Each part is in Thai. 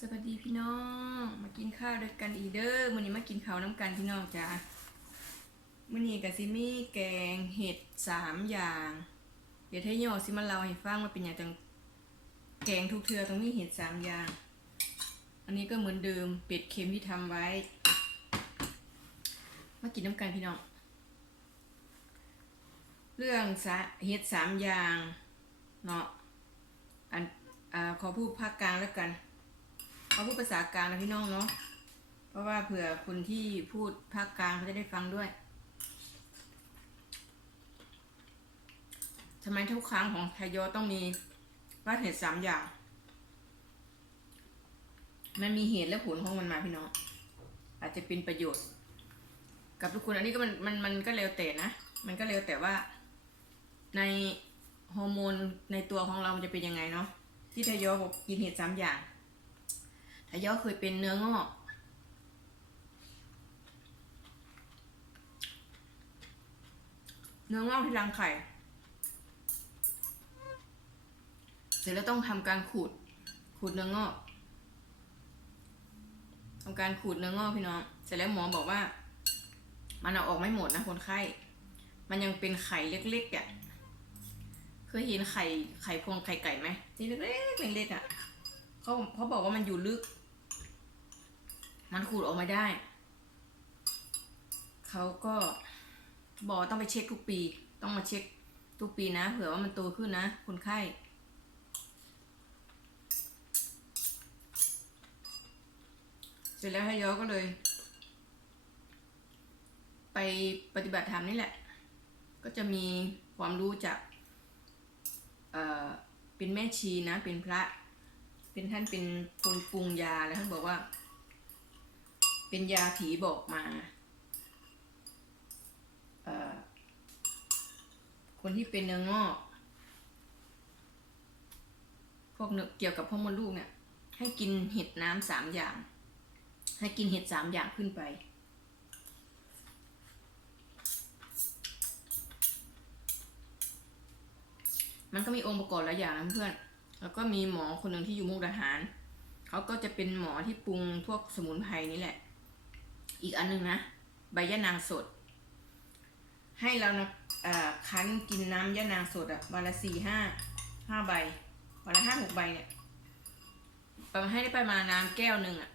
สวัสดีพี่น้อง มากินข้าวด้วยกันอีเด้อมื้อนี้มากินข้าวน้ำกันพี่น้องจ้ามื้อนี้ก็สิมี่แกงเห็ดสามอย่าง เดี๋ยวให้ย่อสิมาเล่าให้ฟังว่าเป็นหยังจังแกงทุกเทือต้องมีเห็ดสามอย่าง อันนี้ก็เหมือนเดิมเป็ดเค็มที่ทำไว้ มากินน้ำกันพี่น้อง เรื่องสะเห็ดสามอย่างเนาะอันอขอพูดภาคกลางแล้วกัน เอาพูดภาษากลางนะพี่น้องเนาะ เพราะว่าเผื่อคนที่พูดภาคกลางเขาจะได้ฟังด้วยทำไมทุกครั้งของไทยยอต้องมีว่าเหตุสามอย่าง มันมีเหตุและผลของมันมาพี่น้อง อาจจะเป็นประโยชน์ กับทุกคนอันนี้ก็มันมันมันก็แล้วแต่นะ มันก็แล้วแต่ว่าในฮอร์โมนในตัวของเรามันจะเป็นยังไงเนาะที่ไทยยอบอกกินเห็ดสามอย่าง ทายอเคยเป็นเนื้องอกเนื้องอกที่รังไข่ เสร็จแล้วต้องทำการขูด ขูดเนื้องอกทำการขูดเนื้องอกพี่น้อง เสร็จแล้วหมอบอกว่า มันเอาออกไม่หมดนะคนไข้ มันยังเป็นไข่เล็กๆอะ เคยเห็นไข่ไข่พวงไข่ไก่ไหมที่เล็กๆเล็กๆอะเขาเขาบอกว่ามันอยู่ลึก มันขูดออกมาได้ เขาก็บอกต้องไปเช็คทุกปี ต้องมาเช็คทุกปีนะ เผื่อว่ามันโตขึ้นนะ คนไข้ เสร็จแล้วให้ย้อก็เลย ไปปฏิบัติธรรมนี่แหละ ก็จะมีความรู้จากเอ่อเป็นแม่ชีนะ เป็นพระ เป็นท่านเป็นคนปรุงยาแล้วท่านบอกว่า เป็นยาผีบอกมา คนที่เป็นเนื้องอก พวกเนื้อเกี่ยวกับพ่อมดลูกเนี่ย ให้กินเห็ดน้ำสามอย่าง ให้กินเห็ดสามอย่างขึ้นไปมันก็มีองค์ประกอบหลายอย่างนะเพื่อน แล้วก็มีหมอคนหนึ่งที่อยู่มุกดาหาร เขาก็จะเป็นหมอที่ปรุงพวกสมุนไพรนี่แหละ อีกอันหนึงนะใบยะนางสด ให้เรานะคั้นกินน้ำยะนางสดอะวันละสี่ห้าห้าใบวันละห้าหกใบเนี่ยประมาณให้ได้ประมาณน้ำแก้วหนึ่งอะ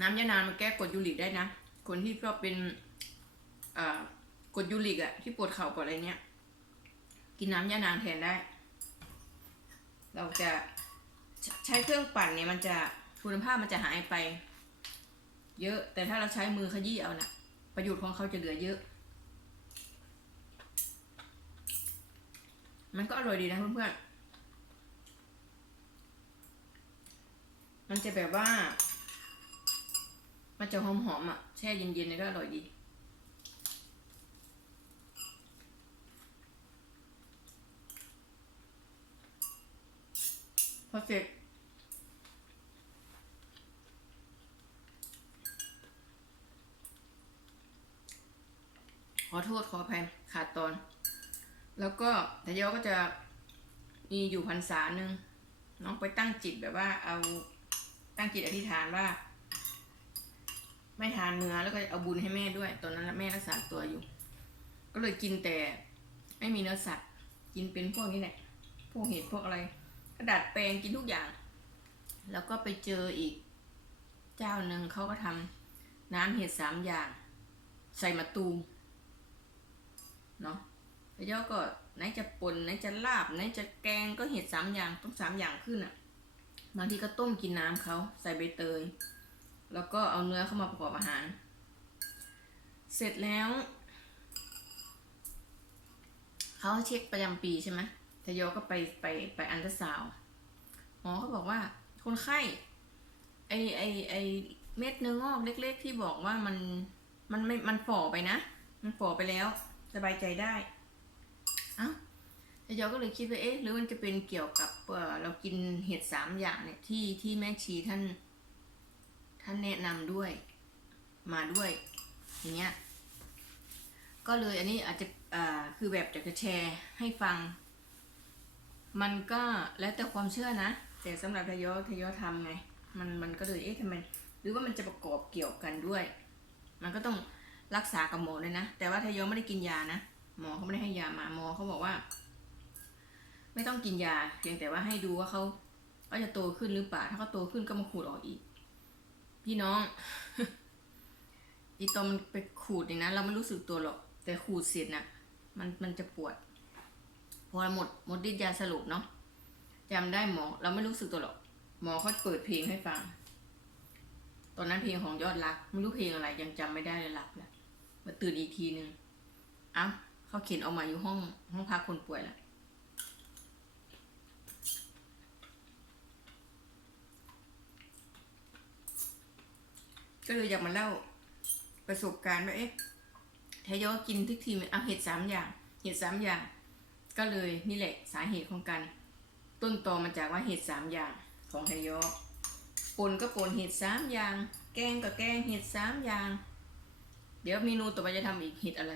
น้ำยะนางมันแก้กดยูริกได้นะ คนที่ชอบเป็นกดยูริกอะที่ปวดเข่าปวดอะไรเนี้ย กินน้ำยานางแทนได้ เราจะใช้เครื่องปั่นเนี่ยมันจะคุณภาพมันจะหายไป เยอะ แต่ถ้าเราใช้มือขยี้เอานะ่ะ ประโยชน์ของเขาจะเหลือเยอะ มันก็อร่อยดีนะเพื่อนๆมันจะแบบว่า มันจะหอมๆอะ แช่เย็นๆเนี่ยก็อร่อยดี พอเสร็จขอโทษขออภัยขาดตอน แล้วก็แต่ยอก็จะมีอยู่พรรษาหนึ่งน้องไปตั้งจิตแบบว่าเอาตั้งจิตอธิษฐานว่า ไม่ทานเนื้อแล้วก็เอาบุญให้แม่ด้วย ตอนนั้นแม่รักษาตัวอยู่ ก็เลยกินแต่ไม่มีเนื้อสัตว์ กินเป็นพวกนี้แหละพวกเห็ดพวกอะไร กระดาษแปลงกินทุกอย่าง แล้วก็ไปเจออีก เจ้าหนึ่งเขาก็ทำน้ำเห็ดสามอย่าง ใส่มะตูมเนาะแล้วย่อก็ไหนจะป่นไหนจะลาบไหนจะแกงก็เห็ดสามอย่างต้องสามอย่างขึ้นอะ่ะบางทีก็ต้มกินน้ำเขาใส่ใบเตย แล้วก็เอาเนื้อเข้ามาประกอบอาหาร เสร็จแล้วเขาเช็คประจำปีใช่ไหมทยอก็ไปไปไปอันตราซาวด์ หมอเขาบอกว่า คนไข้ไอไอไอเม็ดเนื้องอกเล็ก ๆ ที่บอกว่ามันมันไม่มันฝ่อไปนะ มันฝ่อไปแล้วสบายใจได้เอ้าทยอก็เลยคิดว่าเอ๊ะหรือมันจะเป็นเกี่ยวกับเรากินเห็ดสามอย่างเนี่ยที่ที่แม่ชีท่าน ท่านแนะนำด้วย มาด้วย อย่างเงี้ยก็เลยอันนี้อาจจะอ่าคือแบบอยากจะแชร์ให้ฟัง มันก็แล้วแต่ความเชื่อนะ แต่สำหรับทยอทยอทำไง มันมันก็เลยเอ๊ะทำไมหรือว่ามันจะประกอบเกี่ยวกันด้วย มันก็ต้องรักษากับหมอเลยนะ แต่ว่าทยอไม่ได้กินยานะ หมอเขาไม่ได้ให้ยามาหมอเขาบอกว่า ไม่ต้องกินยา เพียงแต่ว่าให้ดูว่าเขาเขาจะโตขึ้นหรือเปล่า ถ้าเขาโตขึ้นก็มาขูดออกอีก พี่น้องอีตอนมันไปขูดเนี่ยนะ เราไม่รู้สึกตัวหรอก แต่ขูดเสร็จน่ะ มันมันจะปวด พอหมดหมดฤทธิ์ยาสรุปเนาะ จำได้หมอ เราไม่รู้สึกตัวหรอก หมอเขาเปิดเพลงให้ฟัง ตอนนั้นเพลงของยอดรัก ไม่รู้เพลงอะไรยังจำไม่ได้เลยหลับแล้วมาตื่นอีกทีหนึ่งอ้าเขาเขียนออกมาอยู่ห้องห้องพักคนป่วยแล้วก็เลยอยากมาเล่าประสบการณ์ว่าเอ๊ะทยอยกินทุกทีเอาเห็ดสามอย่าง เห็ดสามอย่าง ก็เลยนี่แหละสาเหตุของการ ต้นตอมาจากว่าเห็ดสามอย่างของทยอยปนก็ปนเห็ดสามอย่าง แกงก็แกงเห็ดสามอย่าง เดี๋ยวเมนูต่อไปจะทำอีกเห็ดอะไร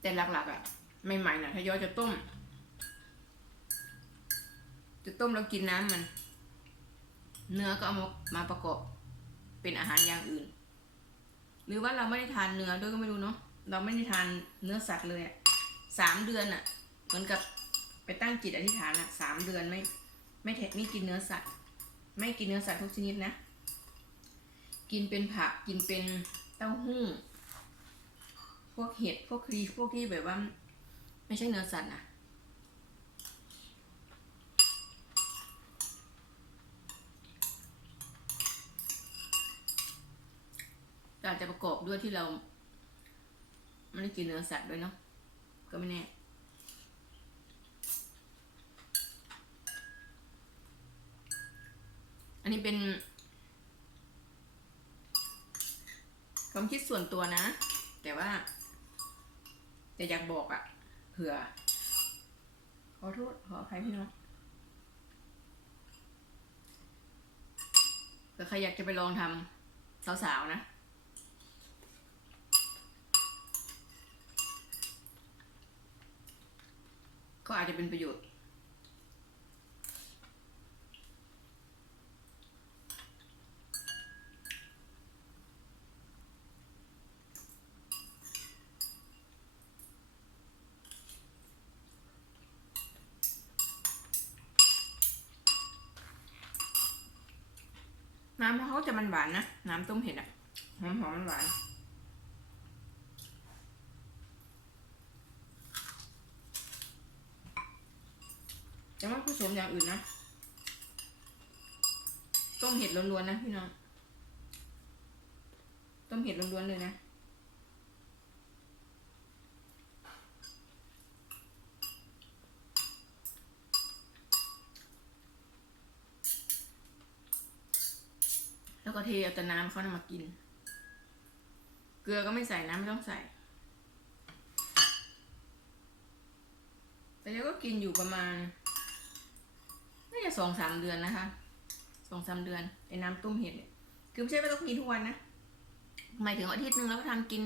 แต่หลักๆอะใหม่ๆน่ะทยอยจะต้ม จะต้มแล้วกินน้ำมัน เนื้อก็เอามามาประกอบเป็นอาหารอย่างอื่น หรือว่าเราไม่ได้ทานเนื้อด้วยก็ไม่รู้เนาะเราไม่ได้ทานเนื้อสัตว์เลยอะสามเดือนอะเหมือนกับไปตั้งจิตอธิษฐานอะสามเดือนไม่ไม่เทไม่กินเนื้อสัตว์ ไม่กินเนื้อสัตว์ทุกชนิดนะ กินเป็นผักกินเป็นเต้าหู้ พวกเห็ดพวกครีพวกที่แบบว่า ไม่ใช่เนื้อสัตว์นะ ก็อา จจะประกอบด้วยที่เราไม่ได้กินเนื้อสัตว์ด้วยเนาะก็ไม่แน่อันนี้เป็นความคิดส่วนตัวนะ แต่ว่าแต่อยากบอกอะเผื่อ ขอโทษขออภัยพี่น้องเผื่อใครอยากจะไปลองทำสาวๆนะ ก็อาจจะเป็นประโยชน์ น้ำเขาจะมันหวานนะ น้ำต้มเห็ดอะหอมหอมมันหวาน จะไม่ผ สมอย่างอื่นนะ ต้มเห็ดล้วนๆนะพี่น้อง ต้มเห็ดล้วนๆเลยนะ แล้วก็เทเอาแต่น้ำเขานำมากิน เกลือก็ไม่ใส่น้ำไม่ต้องใส่แต่เดี๋ยวก็กินอยู่ประมาณ น่าจะสองสามเดือนนะคะสองสามเดือนไอ้น้ำต้มเห็ดเนี่ยคือไม่ใช่ว่าต้องกินทุกวันนะหมายถึงอาทิตย์หนึ่งแล้วก็ทำกิน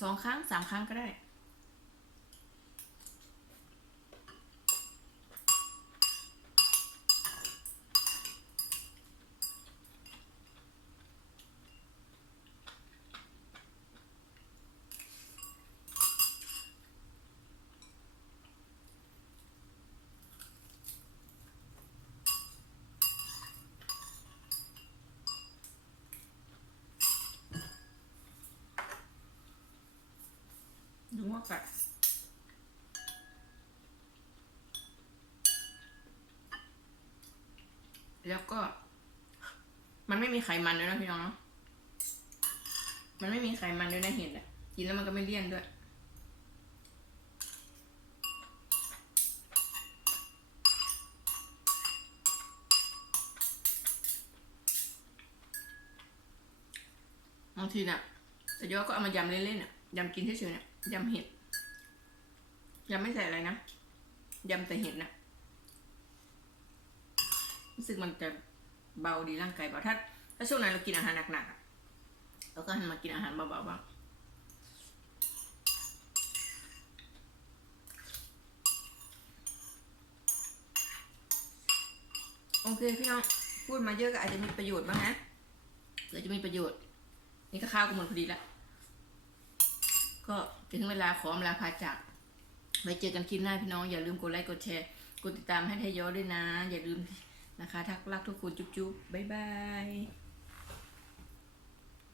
สองครั้งสามครั้งก็ได้ นึกว่ากัดแล้วก็ มันไม่มีไขมันด้วยนะพี่น้องเนาะมันไม่มีไขมันด้วยนะเห็ดอะกินแล้วมันก็ไม่เลี่ยนด้วยบางทีน่ะแต่ยอก็เอามายำเล่นๆอะยำกินเฉยๆเนี่ย ยำเห็ดยำไม่ใส่อะไรนะยำแต่เห็ดนะรู้สึกมันจะเบาดีร่างกายเบาถ้าถ้าช่วงไหนเรากินอาหารหนักๆอะเราก็หันมากินอาหารเบาๆบ้างโอเคพี่น้องพูดมาเยอะก็อาจจะมีประโยชน์บ้างนะเดี๋ยวจะมีประโยชน์ นี่ก็ข้าวก็หมดพอดีแล้ว ก็ถึงเวลาขอเวลาพาจากไว้เจอกันคลิปหน้าพี่น้อง อย่าลืมกดไลค์กดแชร์ กดติดตามให้ไทยยอด้วยนะ อย่าลืมนะคะ ทักรักทุกคนจุ๊บๆบ๊ายบาย